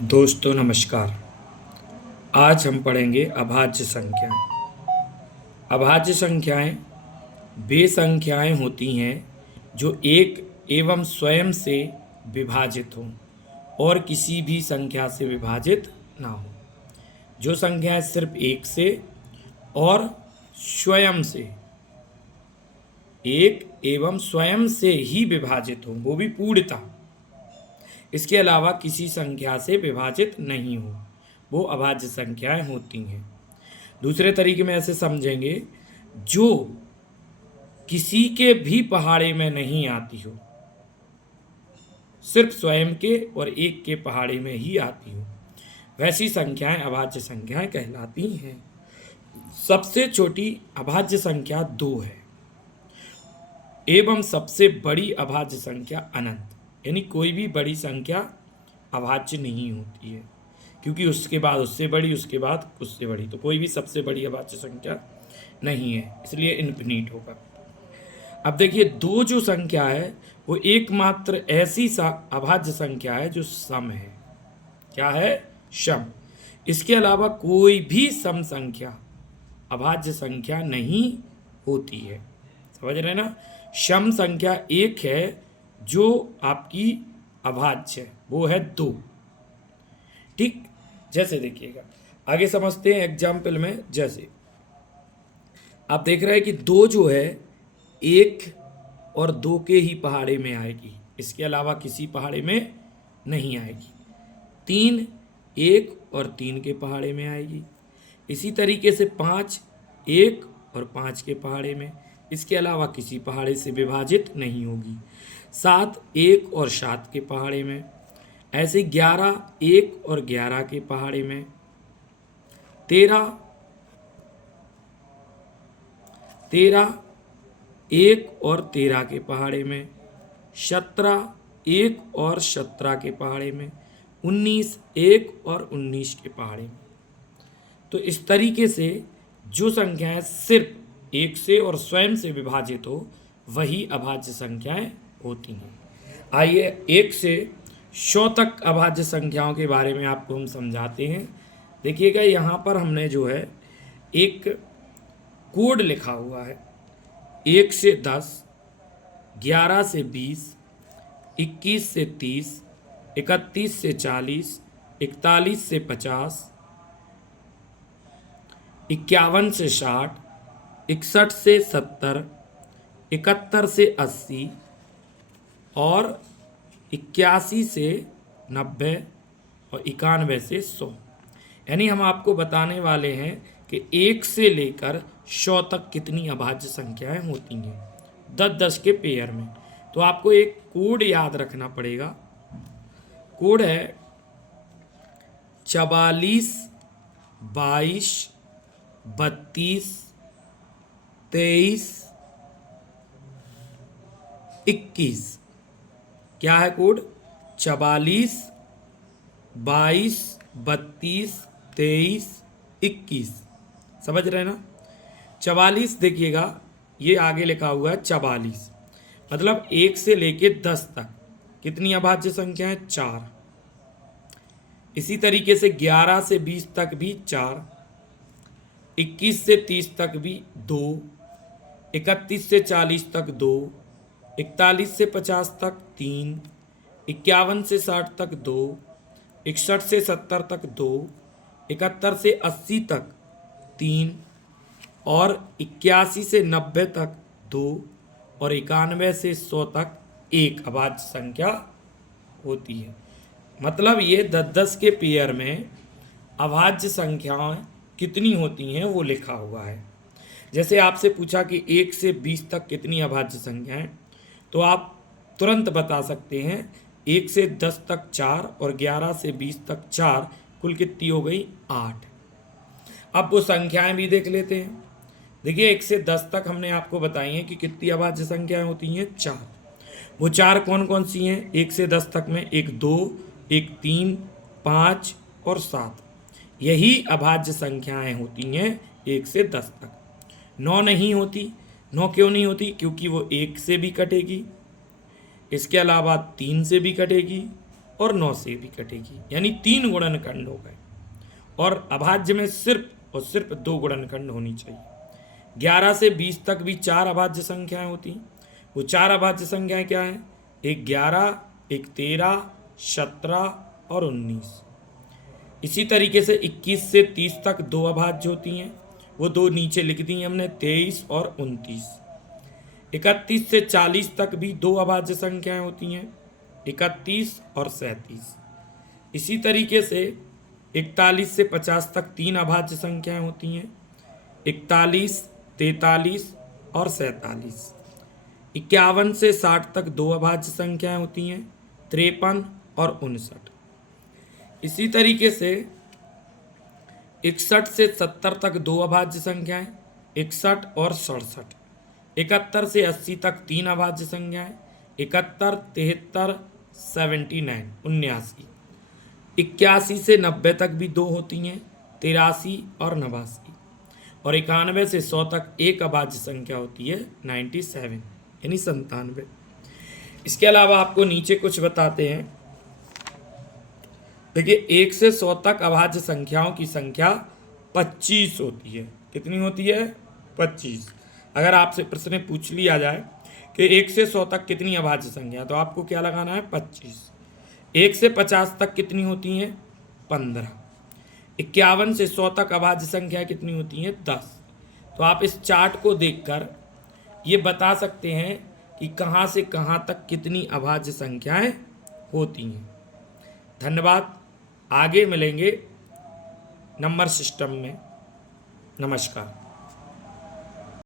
दोस्तों नमस्कार। आज हम पढ़ेंगे अभाज्य संख्याएं। अभाज्य संख्याएं वे संख्याएं होती हैं जो एक एवं स्वयं से विभाजित हों और किसी भी संख्या से विभाजित ना हो। जो संख्याएं सिर्फ एक से और स्वयं से एक एवं स्वयं से ही विभाजित हों, वो भी पूर्णतः, इसके अलावा किसी संख्या से विभाजित नहीं हो, वो अभाज्य संख्याएं होती हैं। दूसरे तरीके में ऐसे समझेंगे, जो किसी के भी पहाड़े में नहीं आती हो, सिर्फ स्वयं के और एक के पहाड़े में ही आती हो, वैसी संख्याएं अभाज्य संख्याएं कहलाती हैं। सबसे छोटी अभाज्य संख्या 2 है एवं सबसे बड़ी अभाज्य संख्या अनंत, यानी कोई भी बड़ी संख्या अभाज्य नहीं होती है, क्योंकि उसके बाद उससे बड़ी, उसके बाद उससे बड़ी, तो कोई भी सबसे बड़ी अभाज्य संख्या नहीं है, इसलिए इन्फिनिट होगा। अब देखिए, 2 जो संख्या है वो एकमात्र ऐसी अभाज्य संख्या है जो सम है। क्या है? सम। इसके अलावा कोई भी सम संख्या अभाज्य संख्या नहीं होती है। समझ रहे ना? सम संख्या एक है जो आपकी अभाज्य है, वो है 2। ठीक, जैसे देखिएगा, आगे समझते हैं एग्जाम्पल में। जैसे आप देख रहे हैं कि 2 जो है 1 और 2 के ही पहाड़े में आएगी, इसके अलावा किसी पहाड़े में नहीं आएगी। 3 1 और 3 के पहाड़े में आएगी। इसी तरीके से 5 1 और 5 के पहाड़े में, इसके अलावा किसी पहाड़े से विभाजित नहीं होगी। 7 1 और 7 के पहाड़े में, ऐसे 11 1 और 11 के पहाड़े में, 13 1 और 13 के पहाड़े में, 17 1 और 17 के पहाड़े में, 19 1 और 19 के पहाड़े में। तो इस तरीके से जो संख्याएं सिर्फ एक से और स्वयं से विभाजित हो, वही अभाज्य संख्याएं होती हैं। आइए 1 से 100 तक अभाज्य संख्याओं के बारे में आपको हम समझाते हैं। देखिएगा, यहाँ पर हमने जो है एक कोड लिखा हुआ है। 1 से 10, 11 से 20, 21 से 30, 31 से 40, 41 से 50, 51 से 60, 61 से 70, 71 से 80 और 81 से 90 और 91 से 100। यानी हम आपको बताने वाले हैं कि 1 से लेकर 100 तक कितनी अभाज्य संख्याएं होती हैं, 10-10 के पेयर में। तो आपको एक कोड याद रखना पड़ेगा। कोड है 44 22 32 23 21। क्या है कोड? 44 22 32 23 21। समझ रहे ना? 44 देखिएगा, ये आगे लिखा हुआ है 44, मतलब 1 से लेके 10 तक कितनी अभाज्य संख्या है? 4। इसी तरीके से 11 से 20 तक भी 4, 21 से 30 तक भी 2, 31 से 40 तक 2, 41 से 50 तक 3, 51 से 60 तक 2, 61 से 70 तक 2, 71 से 80 तक 3 और 81 से 90 तक 2 और 91 से 100 तक 1 अभाज्य संख्या होती है। मतलब ये 10-10 के पेयर में अभाज्य संख्याएं कितनी होती हैं वो लिखा हुआ है। जैसे आपसे पूछा कि 1 से 20 तक कितनी अभाज्य संख्याएं, तो आप तुरंत बता सकते हैं 1 से 10 तक 4 और 11 से 20 तक 4, कुल कितनी हो गई? 8। अब वो संख्याएं भी देख लेते हैं। देखिए, 1 से 10 तक हमने आपको बताई हैं कि कितनी अभाज्य संख्याएं होती हैं? 4। वो 4 कौन कौन सी हैं 1 से 10 तक में? एक 2, एक 3, 5 और 7। यही अभाज्य संख्याएं होती हैं 1 से 10 तक। 9 नहीं होती। 9 क्यों नहीं होती? क्योंकि वो 1 से भी कटेगी, इसके अलावा 3 से भी कटेगी, और 9 से भी कटेगी, यानी 3 गुणनखंड हो गए। और अभाज्य में सिर्फ और सिर्फ 2 गुणनखंड होनी चाहिए। 11 से 20 तक भी 4 अभाज्य संख्याएं होती हैं। वो 4 अभाज्य संख्याएं क्या हैं? एक 11, एक 13, 17 और 19। इसी तरीके से 21 से 30 तक 2 अभाज्य होती हैं, वो 2 नीचे लिख दी हमने, 23 और 29। 31 से 40 तक भी 2 अभाज्य संख्याएं होती हैं, 31 और 37। इसी तरीके से 41 से 50 तक 3 अभाज्य संख्याएं होती हैं, 41, 43 और 47। 51 से 60 तक 2 अभाज्य संख्याएं होती हैं, 53 और 59। इसी तरीके से 61 से 70 तक 2 अभाज्य संख्याएं, 61 और 67। 71 से 80 तक 3 अभाज्य संख्याएं, 71, 73, 79, 79। 81 से 90 तक भी 2 होती हैं, 83 और 89। और 91 से 100 तक एक अभाज्य संख्या होती है, 97, यानी 97। इसके अलावा आपको नीचे कुछ बताते हैं। देखिए 1 से 100 तक अभाज्य संख्याओं की संख्या 25 होती है। कितनी होती है? 25। अगर आपसे प्रश्न पूछ लिया जाए कि 1 से 100 तक कितनी अभाज्य संख्या, तो आपको क्या लगाना है? 25। 1 से 50 तक कितनी होती हैं? 15। 51 से 100 तक अभाज्य संख्या कितनी होती हैं? 10। तो आप इस चार्ट को देखकर ये बता सकते हैं कि कहाँ से कहाँ तक कितनी अभाज्य संख्याएं होती हैं। धन्यवाद। आगे मिलेंगे नंबर सिस्टम में। नमस्कार।